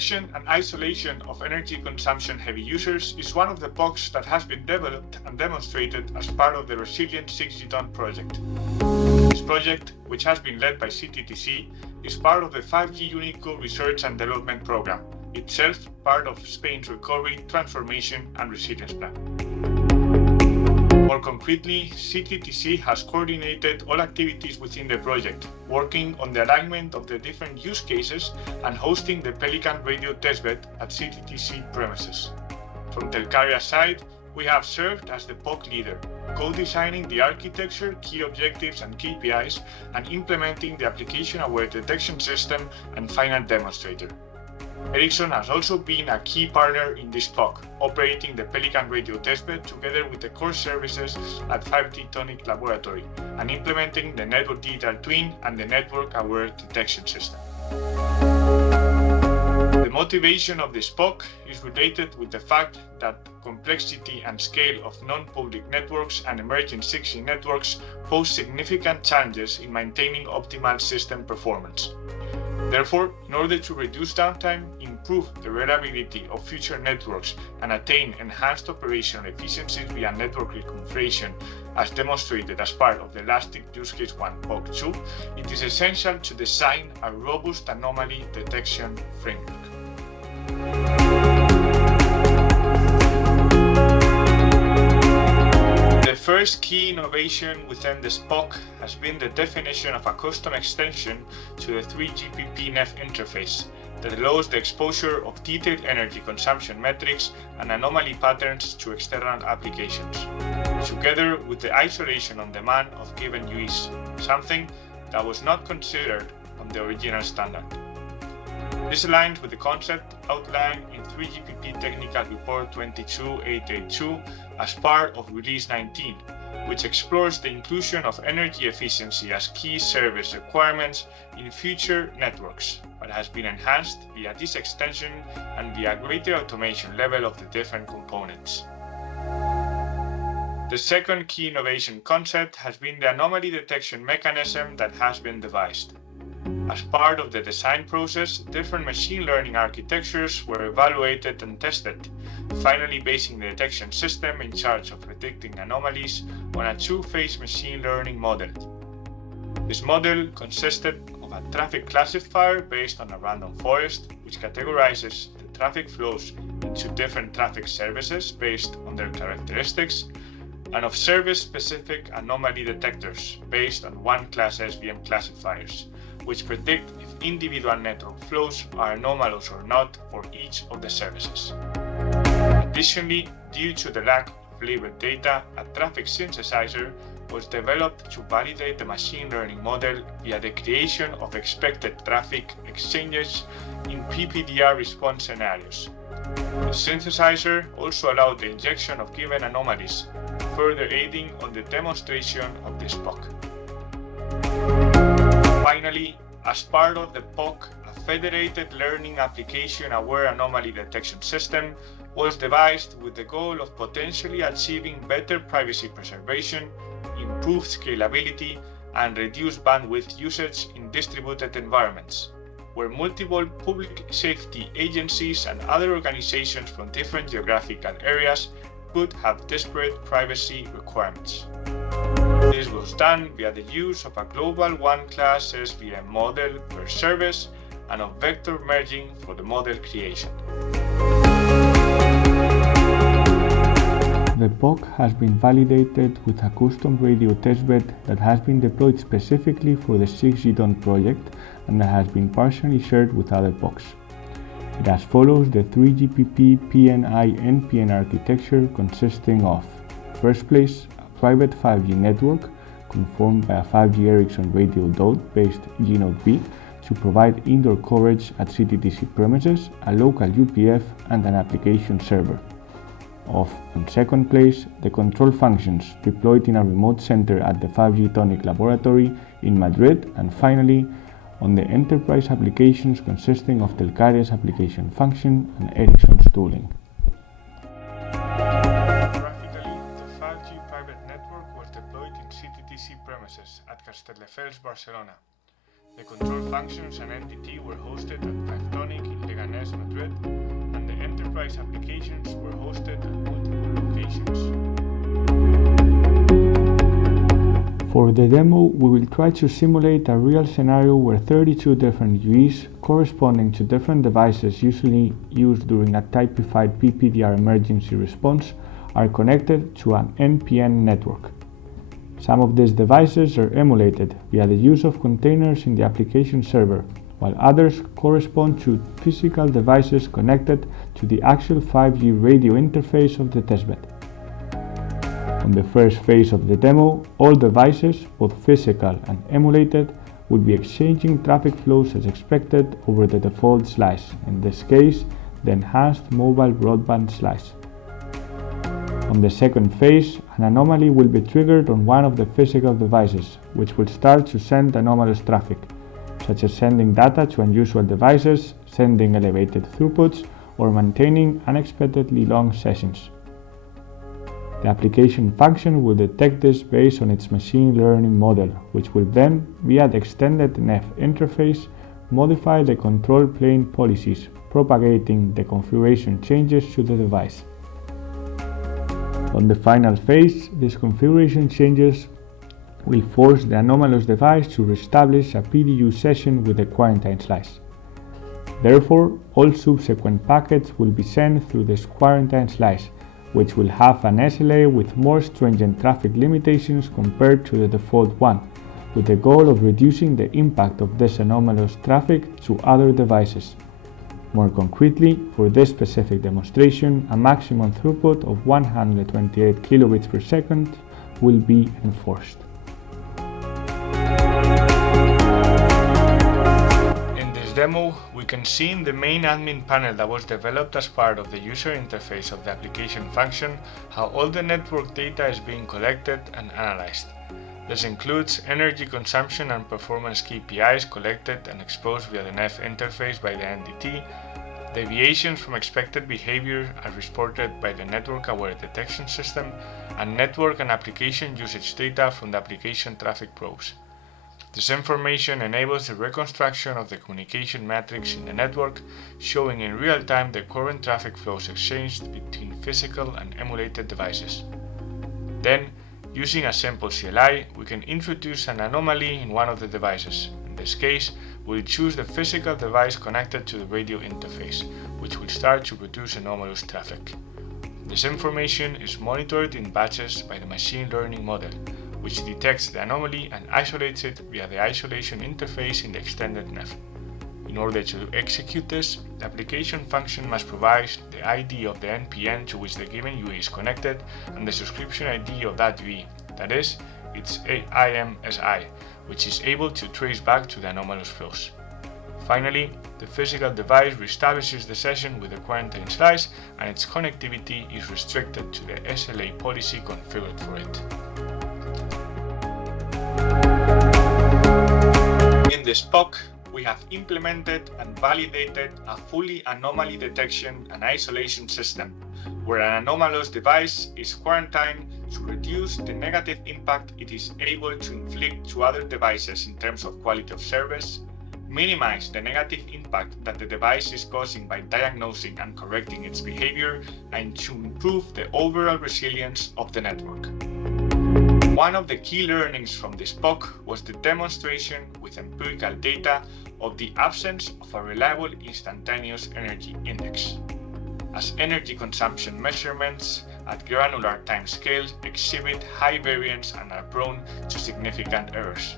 detection and isolation of energy consumption heavy users is one of the PoCs that has been developed and demonstrated as part of the Resilient 6GDAWN project. This project, which has been led by CTTC, is part of the 5G UNICO Research and Development Program, itself part of Spain's Recovery, Transformation and Resilience Plan. More concretely, CTTC has coordinated all activities within the project, working on the alignment of the different use cases and hosting the Pelican radio testbed at CTTC premises. From Telcaria's side, we have served as the PoC leader, co-designing the architecture, key objectives and KPIs, and implementing the application-aware detection system and final demonstrator. Ericsson has also been a key partner in this PoC, operating the Pelican radio testbed together with the core services at 5G Tonic Laboratory and implementing the network digital twin and the network-aware detection system. The motivation of this PoC is related with the fact that complexity and scale of non-public networks and emerging 6G networks pose significant challenges in maintaining optimal system performance. Therefore, in order to reduce downtime, improve the reliability of future networks, and attain enhanced operational efficiencies via network reconfiguration, as demonstrated as part of the Elastic Use Case 1 PoC 2, it is essential to design a robust anomaly detection framework. The first key innovation within this PoC has been the definition of a custom extension to the 3GPP-NEF interface that allows the exposure of detailed energy consumption metrics and anomaly patterns to external applications, together with the isolation on demand of given UEs, something that was not considered on the original standard. This aligns with the concept outlined in 3GPP Technical Report 22882 as part of Release 19, which explores the inclusion of energy efficiency as key service requirements in future networks, but has been enhanced via this extension and via greater automation level of the different components. The second key innovation concept has been the anomaly detection mechanism that has been devised. As part of the design process, different machine learning architectures were evaluated and tested, finally basing the detection system in charge of predicting anomalies on a two-phase machine learning model. This model consisted of a traffic classifier based on a random forest, which categorizes the traffic flows into different traffic services based on their characteristics, and of service-specific anomaly detectors based on one-class SVM classifiers, which predict if individual network flows are anomalous or not for each of the services. Additionally, due to the lack of labeled data, a traffic synthesizer was developed to validate the machine learning model via the creation of expected traffic exchanges in PPDR response scenarios. The synthesizer also allowed the injection of given anomalies, further aiding on the demonstration of this PoC. Finally, as part of the PoC, a federated learning application-aware anomaly detection system was devised with the goal of potentially achieving better privacy preservation, improved scalability, and reduced bandwidth usage in distributed environments, where multiple public safety agencies and other organizations from different geographical areas could have disparate privacy requirements. This was done via the use of a global one-class SVM model per service and of vector merging for the model creation. The PoC has been validated with a custom radio testbed that has been deployed specifically for the 6GDAWN project and that has been partially shared with other PoCs. It as follows the 3GPP PNI-NPN architecture consisting of, first place, private 5G network conformed by a 5G Ericsson radio dot based G-Node B to provide indoor coverage at CTTC premises, a local UPF and an application server. Of, in second place, the control functions deployed in a remote center at the 5G Tonic Laboratory in Madrid, and finally, on the enterprise applications consisting of Telcaria's application function and Ericsson's tooling. Private network was deployed in CTTC premises at Castelldefels, Barcelona. The control functions and entity were hosted at Tectonic in Leganés, Madrid, and the enterprise applications were hosted at multiple locations. For the demo, we will try to simulate a real scenario where 32 different UEs corresponding to different devices usually used during a typified PPDR emergency response are connected to an NPN network. Some of these devices are emulated via the use of containers in the application server, while others correspond to physical devices connected to the actual 5G radio interface of the testbed. On the first phase of the demo, all devices, both physical and emulated, will be exchanging traffic flows as expected over the default slice, in this case, the enhanced mobile broadband slice. On the second phase, an anomaly will be triggered on one of the physical devices, which will start to send anomalous traffic, such as sending data to unusual devices, sending elevated throughputs, or maintaining unexpectedly long sessions. The application function will detect this based on its machine learning model, which will then, via the extended NEF interface, modify the control plane policies, propagating the configuration changes to the device. On the final phase, these configuration changes will force the anomalous device to reestablish a PDU session with the quarantine slice. Therefore, all subsequent packets will be sent through this quarantine slice, which will have an SLA with more stringent traffic limitations compared to the default one, with the goal of reducing the impact of this anomalous traffic to other devices. More concretely, for this specific demonstration, a maximum throughput of 128 kilobits per second will be enforced. In this demo, we can see in the main admin panel that was developed as part of the user interface of the application function how all the network data is being collected and analyzed. This includes energy consumption and performance KPIs collected and exposed via the NEF interface by the NDT, deviations from expected behavior as reported by the network-aware detection system, and network and application usage data from the application traffic probes. This information enables the reconstruction of the communication matrix in the network, showing in real time the current traffic flows exchanged between physical and emulated devices. Then, using a simple CLI, we can introduce an anomaly in one of the devices. In this case, we'll choose the physical device connected to the radio interface, which will start to produce anomalous traffic. This information is monitored in batches by the machine learning model, which detects the anomaly and isolates it via the isolation interface in the extended NEF. In order to execute this, the application function must provide the ID of the NPN to which the given UE is connected and the subscription ID of that UE, that is, its IMSI, which is able to trace back to the anomalous flows. Finally, the physical device reestablishes the session with the quarantine slice and its connectivity is restricted to the SLA policy configured for it. In this PoC, we have implemented and validated a fully anomaly detection and isolation system, where an anomalous device is quarantined to reduce the negative impact it is able to inflict to other devices in terms of quality of service, minimize the negative impact that the device is causing by diagnosing and correcting its behavior, and to improve the overall resilience of the network. One of the key learnings from this PoC was the demonstration with empirical data of the absence of a reliable instantaneous energy index, as energy consumption measurements at granular time scales exhibit high variance and are prone to significant errors.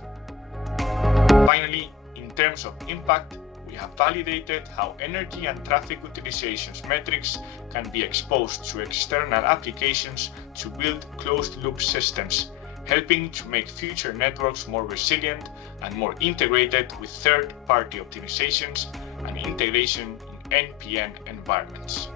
Finally, in terms of impact, we have validated how energy and traffic utilizations metrics can be exposed to external applications to build closed-loop systems, helping to make future networks more resilient and more integrated with third-party optimizations and integration in NPN environments.